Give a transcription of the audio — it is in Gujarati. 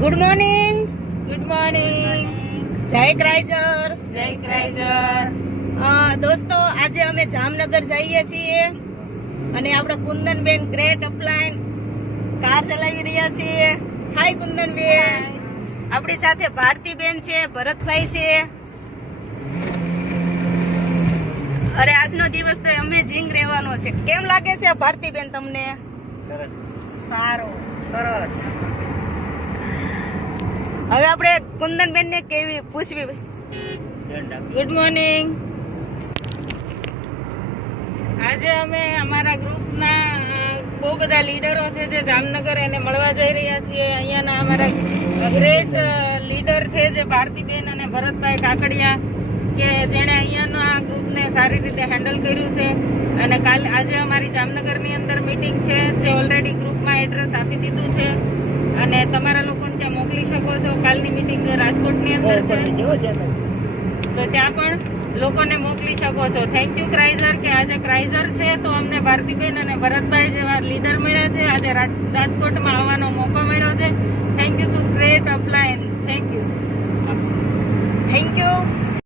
Good morning. Good morning. જય ક્રાઇઝર. જય ક્રાઇઝર. દોસ્તો, આજે અમે જામનગર જઈએ છીએ અને આપણે કુંદનબેન ગ્રેટ અપલાઇન કાર ચલાવી રહ્યા છીએ. હાય કુંદનબેન. આપણી સાથે ભારતીબેન છે, ભરતભાઈ છે. અરે આજનો દિવસ તો અમેઝિંગ રહેવાનો છે. કેમ લાગે છે ભારતીબેન તમને? સરસ. સારું, સરસ. હવે આપણે કુંદનબેન ને કેવી પૂછવી? Good morning. આજે અમે અમારા ગ્રુપના બહુ બધા લીડરો છે જે જામનગર એને મળવા જઈ રહ્યા છીએ. અહીંયાના અમારા ગ્રેટ લીડર છે જે ભારતીબેન અને ભરતભાઈ કાકડિયા, કે જેણે અહીંયાનો આ ગ્રુપને સારી રીતે હેન્ડલ કર્યું છે. અને આજે અમારી જામનગરની અંદર મીટિંગ છે, જે ઓલરેડી ગ્રુપમાં એડ્રેસ આપી દીધું છે અને તમારા લોકોને ત્યાં મોકલી શકો છો. કાલની મીટિંગ રાજકોટની અંદર છે, તો ત્યાં પણ લોકોને મોકલી શકો છો. થેન્ક યુ ક્રાઇઝર, કે આજે ક્રાઇઝર છે તો અમને ભારતીબેન અને ભરતભાઈ જેવા લીડર મળ્યા છે. આજે રાજકોટમાં આવવાનો મોકો